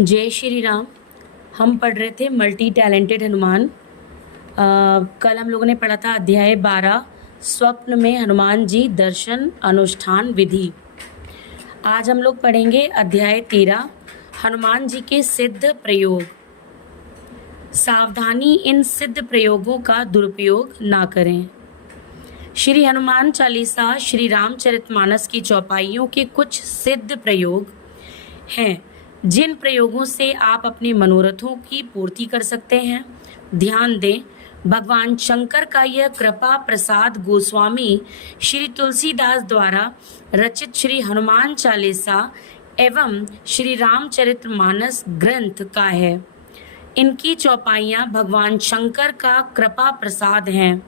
जय श्री राम। हम पढ़ रहे थे मल्टी टैलेंटेड हनुमान। कल हम लोगों ने पढ़ा था अध्याय 12 स्वप्न में हनुमान जी दर्शन अनुष्ठान विधि। आज हम लोग पढ़ेंगे अध्याय 13 हनुमान जी के सिद्ध प्रयोग। सावधानी, इन सिद्ध प्रयोगों का दुरुपयोग ना करें। श्री हनुमान चालीसा श्री रामचरितमानस की चौपाइयों के कुछ सिद्ध प्रयोग हैं जिन प्रयोगों से आप अपने मनोरथों की पूर्ति कर सकते हैं। ध्यान दें, भगवान शंकर का यह कृपा प्रसाद गोस्वामी श्री तुलसीदास द्वारा रचित श्री हनुमान चालीसा एवं श्री रामचरितमानस ग्रंथ का है। इनकी चौपाइयाँ भगवान शंकर का कृपा प्रसाद हैं।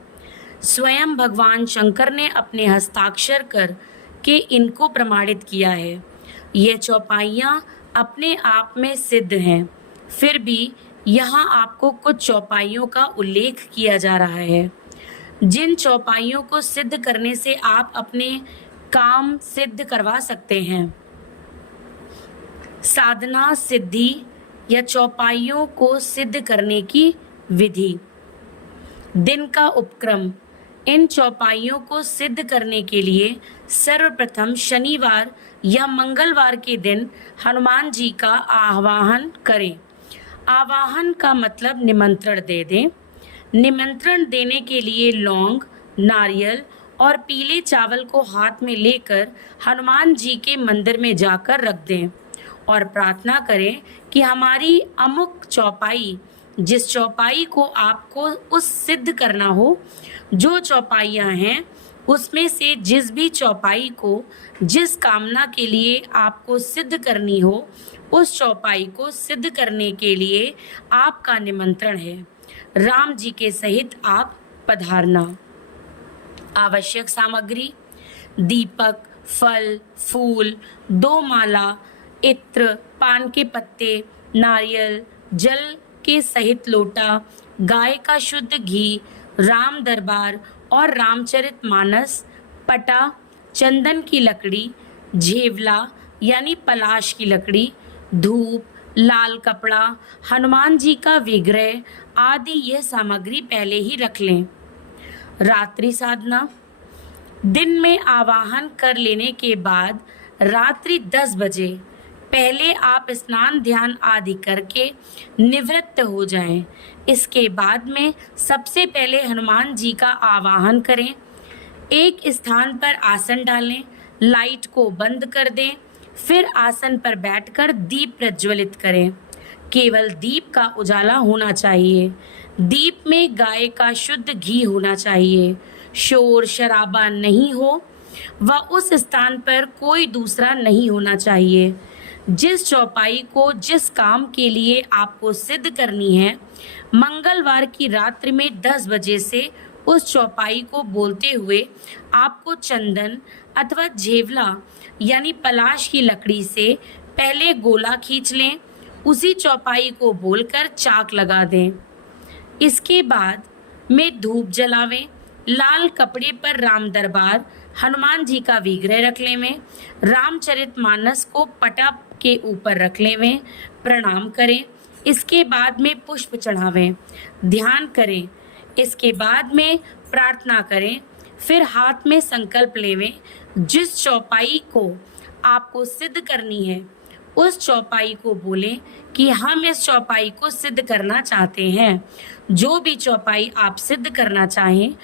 स्वयं भगवान शंकर ने अपने हस्ताक्षर कर के इनको प्रमाणित किया है। ये चौपाइयाँ अपने आप में सिद्ध हैं, फिर भी यहाँ आपको कुछ चौपाइयों का उल्लेख किया जा रहा है जिन चौपाइयों को सिद्ध करने से आप अपने काम सिद्ध करवा सकते हैं। साधना सिद्धि या चौपाइयों को सिद्ध करने की विधि। दिन का उपक्रम। इन चौपाइयों को सिद्ध करने के लिए सर्वप्रथम शनिवार या मंगलवार के दिन हनुमान जी का आवाहन करें। आवाहन का मतलब निमंत्रण दे दें। निमंत्रण देने के लिए लौंग, नारियल और पीले चावल को हाथ में लेकर हनुमान जी के मंदिर में जाकर रख दें और प्रार्थना करें कि हमारी अमुक चौपाई, जिस चौपाई को आपको उस सिद्ध करना हो, जो चौपाइयाँ हैं उसमें से जिस भी चौपाई को जिस कामना के लिए आपको सिद्ध करनी हो, उस चौपाई को सिद्ध करने के लिए आपका निमंत्रण है। राम जी के सहित आप पधारना। आवश्यक सामग्री: दीपक, फल, फूल, 2 माला, इत्र, पान के पत्ते, नारियल, जल के सहित लोटा, गाय का शुद्ध घी, राम दरबार और रामचरितमानस, पटा, चंदन की लकड़ी, झेवला यानी पलाश की लकड़ी, धूप, लाल कपड़ा, हनुमान जी का विग्रह आदि यह सामग्री पहले ही रख लें। रात्रि साधना। दिन में आवाहन कर लेने के बाद रात्रि 10 बजे पहले आप स्नान ध्यान आदि करके निवृत्त हो जाएं। इसके बाद में सबसे पहले हनुमान जी का आवाहन करें। एक स्थान पर आसन डालें, लाइट को बंद कर दें, फिर आसन पर बैठकर दीप प्रज्वलित करें। केवल दीप का उजाला होना चाहिए। दीप में गाय का शुद्ध घी होना चाहिए। शोर शराबा नहीं हो व उस स्थान पर कोई दूसरा नहीं होना चाहिए। जिस चौपाई को जिस काम के लिए आपको सिद्ध करनी है, मंगलवार की रात्रि में 10 बजे से उस चौपाई को बोलते हुए आपको चंदन अथवा झेवला यानी पलाश की लकड़ी से पहले गोला खींच लें। उसी चौपाई को बोलकर चाक लगा दें। इसके बाद में धूप जलावें। लाल कपड़े पर राम दरबार, हनुमान जी का विग्रह रख लेवें। रामचरितमानस को पटा के ऊपर रख लेवें। प्रणाम करें। इसके बाद में पुष्प चढ़ावें। ध्यान करें। इसके बाद में प्रार्थना करें। फिर हाथ में संकल्प लेवें। जिस चौपाई को आपको सिद्ध करनी है, उस चौपाई को बोलें कि हम इस चौपाई को सिद्ध करना चाहते हैं। जो भी चौपाई आप सिद्ध करना चाहें,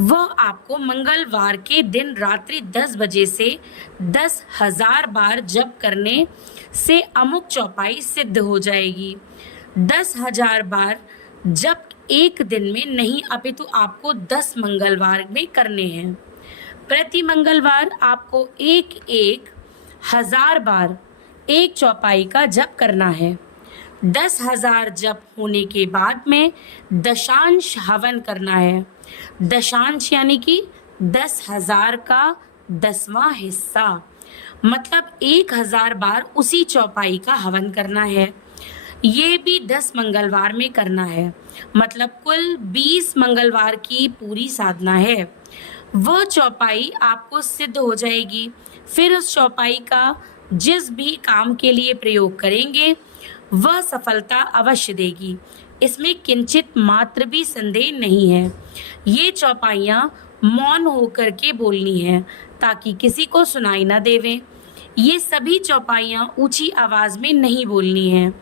वह आपको मंगलवार के दिन रात्रि 10 बजे से 10,000 बार जप करने से अमुक चौपाई सिद्ध हो जाएगी। 10,000 बार जप एक दिन में नहीं, अपितु आपको 10 मंगलवार में करने हैं। प्रति मंगलवार आपको 1,000 बार एक चौपाई का जप करना है। 10,000 जप होने के बाद में दशांश हवन करना है। दशांश यानी कि 10,000 का 10वां हिस्सा, मतलब 1,000 बार उसी चौपाई का हवन करना है। ये भी 10 मंगलवार में करना है, मतलब कुल 20 मंगलवार की पूरी साधना है। वह चौपाई आपको सिद्ध हो जाएगी। फिर उस चौपाई का जिस भी काम के लिए प्रयोग करेंगे, वह सफलता अवश्य देगी, इसमें किंचित मात्र भी संदेह नहीं है। ये चौपाइयाँ मौन होकर के बोलनी है ताकि किसी को सुनाई न देवे। ये सभी चौपाइयाँ ऊंची आवाज में नहीं बोलनी है।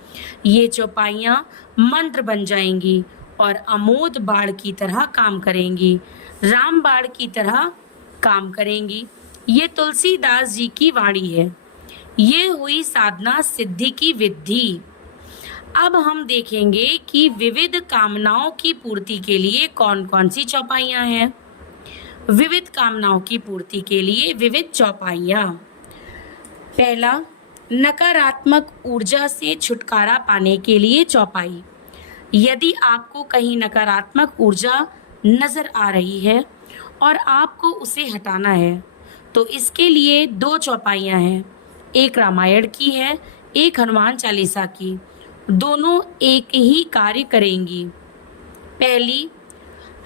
ये चौपाइयाँ मंत्र बन जाएंगी और अमोद बाढ़ की तरह काम करेंगी, राम बाढ़ की तरह काम करेंगी। ये तुलसीदास जी की वाणी है। ये हुई साधना सिद्धि की विधि। अब हम देखेंगे कि विविध कामनाओं की पूर्ति के लिए कौन कौन सी चौपाइयाँ हैं। विविध कामनाओं की पूर्ति के लिए विविध चौपाइयाँ। पहला, नकारात्मक ऊर्जा से छुटकारा पाने के लिए चौपाई। यदि आपको कहीं नकारात्मक ऊर्जा नजर आ रही है और आपको उसे हटाना है तो इसके लिए 2 चौपाइयाँ हैं। एक रामायण की है, एक हनुमान चालीसा की। दोनों एक ही कार्य करेंगी। पहली,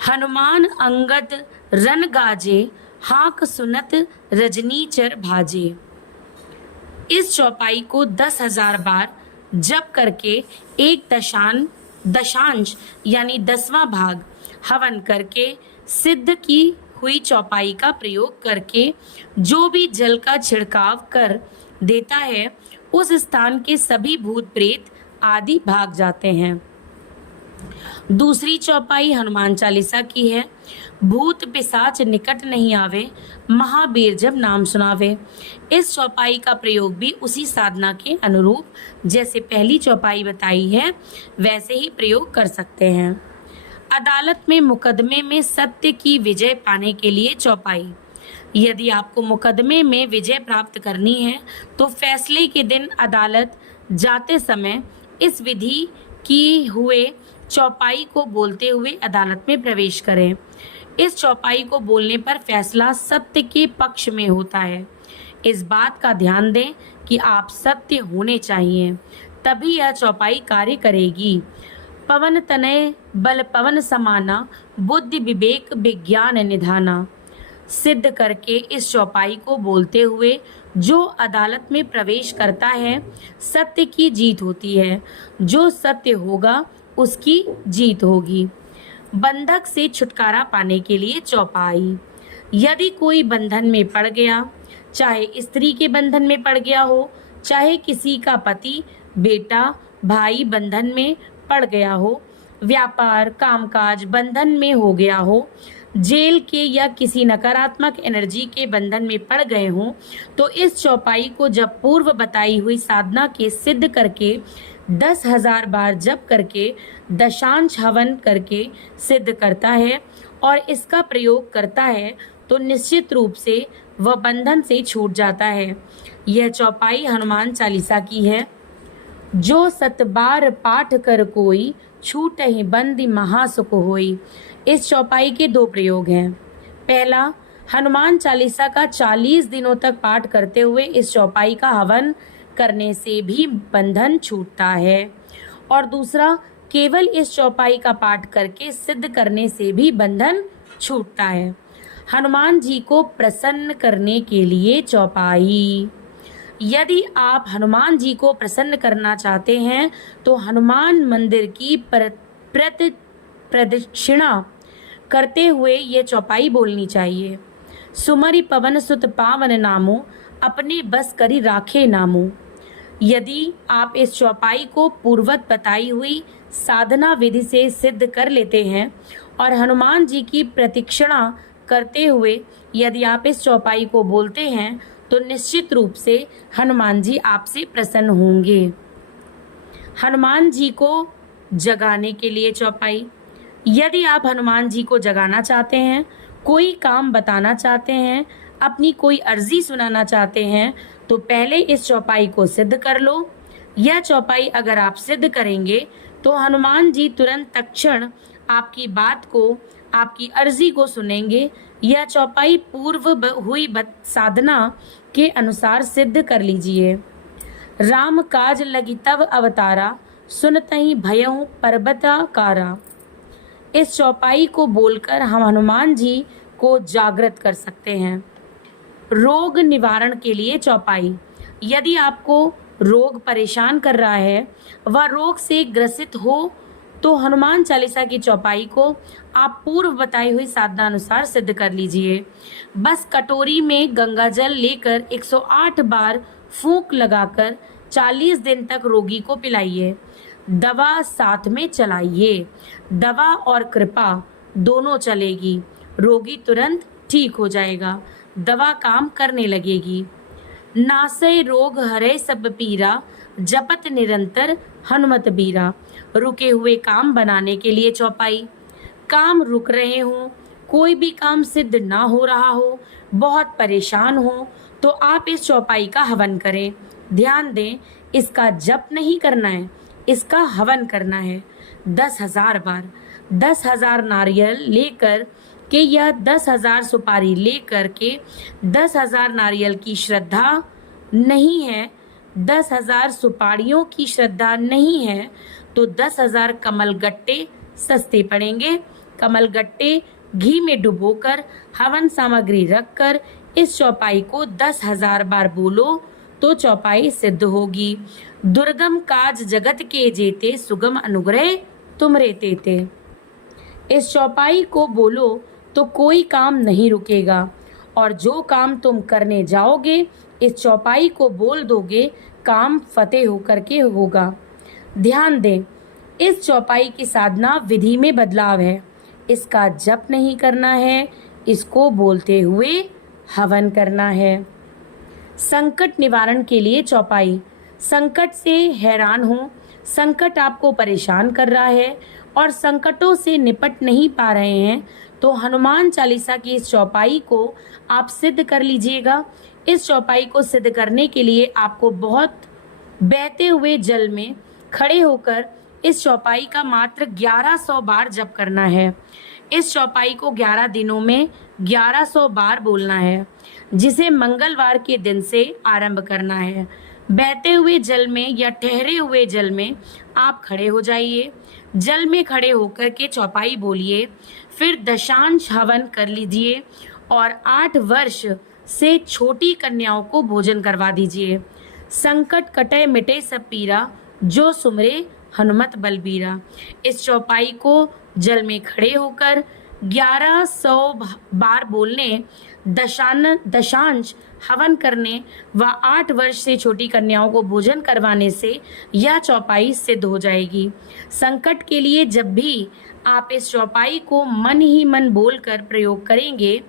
हनुमान अंगद रन गाजे, हाक सुनत रजनीचर भाजे। इस चौपाई को 10,000 बार जप करके एक दशांश यानी 10वां भाग हवन करके सिद्ध की हुई चौपाई का प्रयोग करके जो भी जल का छिड़काव कर देता है उस स्थान के सभी भूत प्रेत आदि भाग जाते हैं। दूसरी चौपाई हनुमान चालीसा की है। भूत पिशाच निकट नहीं आवे, महावीर जब नाम सुनावे। इस चौपाई का प्रयोग भी उसी साधना के अनुरूप जैसे पहली चौपाई बताई है वैसे ही प्रयोग कर सकते हैं। अदालत में मुकदमे में सत्य की विजय पाने के लिए चौपाई। यदि आपको मुकदमे में विजय प्राप्त करनी है तो फैसले के दिन अदालत जाते समय इस विधि की हुए चौपाई को बोलते हुए अदालत में प्रवेश करें। इस चौपाई को बोलने पर फैसला सत्य के पक्ष में होता है। इस बात का ध्यान दें कि आप सत्य होने चाहिए, तभी यह चौपाई कार्य करेगी। पवन तनय बल पवन समाना, बुद्धि विवेक विज्ञान निधाना। सिद्ध करके इस चौपाई को बोलते हुए जो अदालत में प्रवेश करता है सत्य की जीत होती है। जो सत्य होगा उसकी जीत होगी। बंधक से छुटकारा पाने के लिए चौपाई। यदि कोई बंधन में पड़ गया, चाहे स्त्री के बंधन में पड़ गया हो, चाहे किसी का पति, बेटा, भाई बंधन में पड़ गया हो, व्यापार कामकाज बंधन में हो गया हो, जेल के या किसी नकारात्मक एनर्जी के बंधन में पड़ गए हों, तो इस चौपाई को जब पूर्व बताई हुई साधना के सिद्ध करके 10,000 बार जप करके दशांश हवन करके सिद्ध करता है और इसका प्रयोग करता है तो निश्चित रूप से वह बंधन से छूट जाता है। यह चौपाई हनुमान चालीसा की है। जो 7 बार पाठ कर कोई, छूटहि बंदी महासुख होई। इस चौपाई के 2 प्रयोग हैं। पहला, हनुमान चालीसा का 40 दिनों तक पाठ करते हुए इस चौपाई का हवन करने से भी बंधन छूटता है। और दूसरा, केवल इस चौपाई का पाठ करके सिद्ध करने से भी बंधन छूटता है। हनुमान जी को प्रसन्न करने के लिए चौपाई। यदि आप हनुमान जी को प्रसन्न करना चाहते हैं तो हनुमान मंदिर की प्रदक्षिणा करते हुए ये चौपाई बोलनी चाहिए। सुमरि पवन सुत पावन नामो, अपने बस करी राखे नामो। यदि आप इस चौपाई को पूर्वत बताई हुई साधना विधि से सिद्ध कर लेते हैं और हनुमान जी की प्रतीक्षणा करते हुए यदि आप इस चौपाई को बोलते हैं तो निश्चित रूप से हनुमान जी आपसे प्रसन्न होंगे। हनुमान जी को जगाने के लिए चौपाई। यदि आप हनुमान जी को जगाना चाहते हैं, कोई काम बताना चाहते हैं, अपनी कोई अर्जी सुनाना चाहते हैं तो पहले इस चौपाई को सिद्ध कर लो। यह चौपाई अगर आप सिद्ध करेंगे तो हनुमान जी तुरंत तत्क्षण आपकी बात को, आपकी अर्जी को सुनेंगे। यह चौपाई पूर्व हुई साधना के अनुसार सिद्ध कर लीजिए। राम काज लगी तब अवतारा, सुनतहि भयहु पर्वताकारा। इस चौपाई को बोलकर हम हनुमान जी को जागृत कर सकते हैं। रोग निवारण के लिए चौपाई। यदि आपको रोग परेशान कर रहा है, वह रोग से ग्रसित हो, तो हनुमान चालीसा की चौपाई को आप पूर्व बताई हुई साधना अनुसार सिद्ध कर लीजिए। बस कटोरी में गंगा जल लेकर 108 बार फूंक लगाकर 40 दिन तक रोगी को पिलाइए। दवा साथ में चलाइए। दवा और कृपा दोनों चलेगी। रोगी तुरंत ठीक हो जाएगा। दवा काम करने लगेगी। नासै रोग हरै सब पीरा, जपत निरंतर हनुमत बीरा। रुके हुए काम बनाने के लिए चौपाई। काम रुक रहे हों, कोई भी काम सिद्ध ना हो रहा हो, बहुत परेशान हो, तो आप इस चौपाई का हवन करें। ध्यान दें, इसका जप नहीं करना है, इसका हवन करना है 10,000 बार। 10,000 नारियल लेकर के या 10,000 सुपारी लेकर के 10,000 नारियल की श्रद्धा नहीं है, 10,000 सुपारियों की श्रद्धा नहीं है, तो 10,000 कमल गट्टे सस्ते पड़ेंगे। कमल गट्टे घी में डुबोकर हवन सामग्री रखकर इस चौपाई को 10,000 बार बोलो तो चौपाई सिद्ध होगी। दुर्गम काज जगत के जेते, सुगम अनुग्रह तुमरे तेते। इस चौपाई को बोलो तो कोई काम नहीं रुकेगा, और जो काम तुम करने जाओगे इस चौपाई को बोल दोगे, काम फतेह होकर के होगा। ध्यान दें, इस चौपाई की साधना विधि में बदलाव है। इसका जप नहीं करना है, इसको बोलते हुए हवन करना है। संकट निवारण के लिए चौपाई। संकट से हैरान हो, संकट आपको परेशान कर रहा है और संकटों से निपट नहीं पा रहे हैं, तो हनुमान चालीसा की इस चौपाई को आप सिद्ध कर लीजिएगा। इस चौपाई को सिद्ध करने के लिए आपको बहुत बहते हुए जल में खड़े होकर इस चौपाई का मात्र 1100 बार जप करना है। इस चौपाई को 11 दिनों में 1100 बार बोलना है, जिसे मंगलवार के दिन से आरंभ करना है। बहते हुए जल में या ठहरे हुए जल में आप खड़े हो जाइए। जल में खड़े होकर के चौपाई बोलिए, फिर दशांश हवन कर लीजिए और 8 वर्ष से छोटी कन्याओं को भोजन करवा दीजिए। संकट कटे मिटे सब पीरा, जो सुमरे हनुमत बलबीरा। इस चौपाई को जल में खड़े होकर 1100 बार बोलने, दशांश हवन करने व 8 वर्ष से छोटी कन्याओं को भोजन करवाने से यह चौपाई सिद्ध हो जाएगी। संकट के लिए जब भी आप इस चौपाई को मन ही मन बोलकर प्रयोग करेंगे,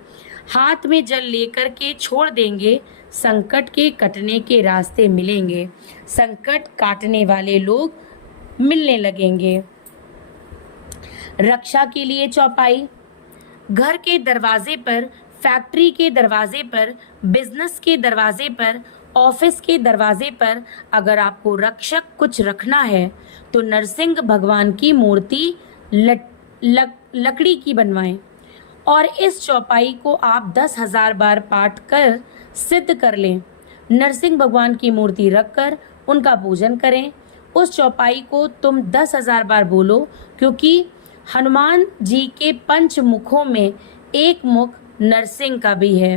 हाथ में जल लेकर के छोड़ देंगे, संकट के कटने के रास्ते मिलेंगे। संकट काटने वाले लोग मिलने लगेंगे। रक्षा के लिए चौपाई। घर के दरवाजे पर, फैक्ट्री के दरवाजे पर, बिजनेस के दरवाजे पर, ऑफिस के दरवाजे पर अगर आपको रक्षक कुछ रखना है तो नरसिंह भगवान की मूर्ति लकड़ी की बनवाएं और इस चौपाई को आप 10,000 बार पाठ कर सिद्ध कर लें। नरसिंह भगवान की मूर्ति रखकर उनका पूजन करें। उस चौपाई को तुम 10,000 बार बोलो, क्योंकि हनुमान जी के 5 मुखों में एक मुख नरसिंह का भी है।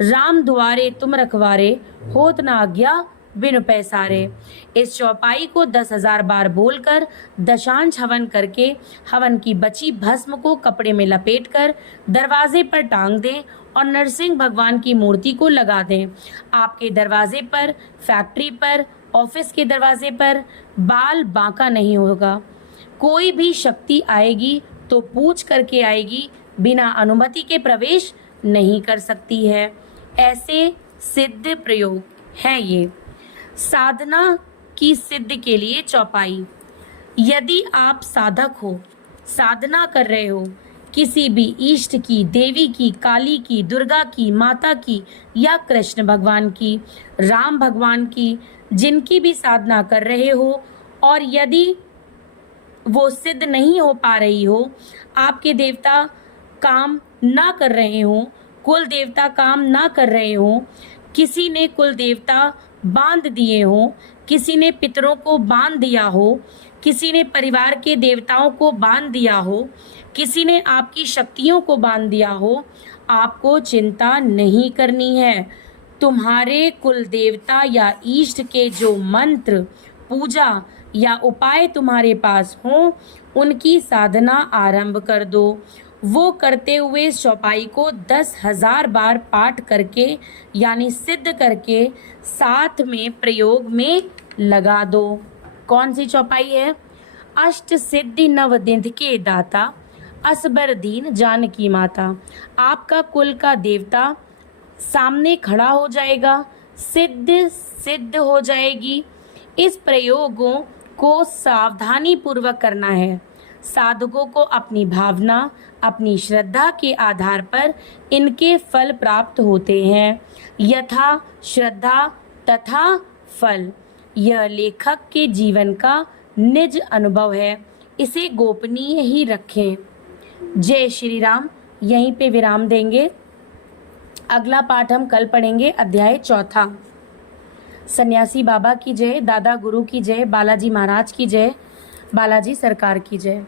राम द्वारे तुम रखवारे, होत न आज्ञा बिनु पैसारे। इस चौपाई को 10,000 बार बोलकर दशांश हवन करके हवन की बची भस्म को कपड़े में लपेटकर दरवाजे पर टांग दें और नरसिंह भगवान की मूर्ति को लगा दें। आपके दरवाजे पर, फैक्ट्री पर, ऑफिस के दरवाजे पर बाल बांका नहीं होगा। कोई भी शक्ति आएगी तो पूछ करके आएगी, बिना अनुमति के प्रवेश नहीं कर सकती है। ऐसे सिद्ध प्रयोग हैं ये। साधना की सिद्ध के लिए चौपाई। यदि आप साधक हो, साधना कर रहे हो, किसी भी इष्ट की, देवी की, काली की, दुर्गा की, माता की या कृष्ण भगवान की, राम भगवान की, जिनकी भी साधना कर रहे हो और यदि वो सिद्ध नहीं हो पा रही हो, आपके देवता काम ना कर रहे हो, कुल देवता काम ना कर रहे हो, किसी ने कुल देवता बांध दिए हो, किसी ने पितरों को बांध दिया हो, किसी ने परिवार के देवताओं को बांध दिया हो, किसी ने आपकी शक्तियों को बांध दिया हो, आपको चिंता नहीं करनी है। तुम्हारे कुल देवता या इष्ट के जो मंत्र, पूजा या उपाय तुम्हारे पास हों, उनकी साधना आरंभ कर दो। वो करते हुए इस चौपाई को 10,000 बार पाठ करके यानी सिद्ध करके साथ में प्रयोग में लगा दो। कौन सी चौपाई है? अष्ट सिद्धि नवनिधि के दाता, असबर दीन जानकी माता। आपका कुल का देवता सामने खड़ा हो जाएगा, सिद्ध हो जाएगी। इस प्रयोगों को सावधानी पूर्वक करना है। साधकों को अपनी भावना, अपनी श्रद्धा के आधार पर इनके फल प्राप्त होते हैं। यथा श्रद्धा तथा फल, यह लेखक के जीवन का निज अनुभव है, इसे गोपनीय ही रखें। जय श्री राम। यहीं पे विराम देंगे। अगला पाठ हम कल पढ़ेंगे, अध्याय 4। सन्यासी बाबा की जय, दादा गुरु की जय, बालाजी महाराज की जय, बालाजी सरकार की जय।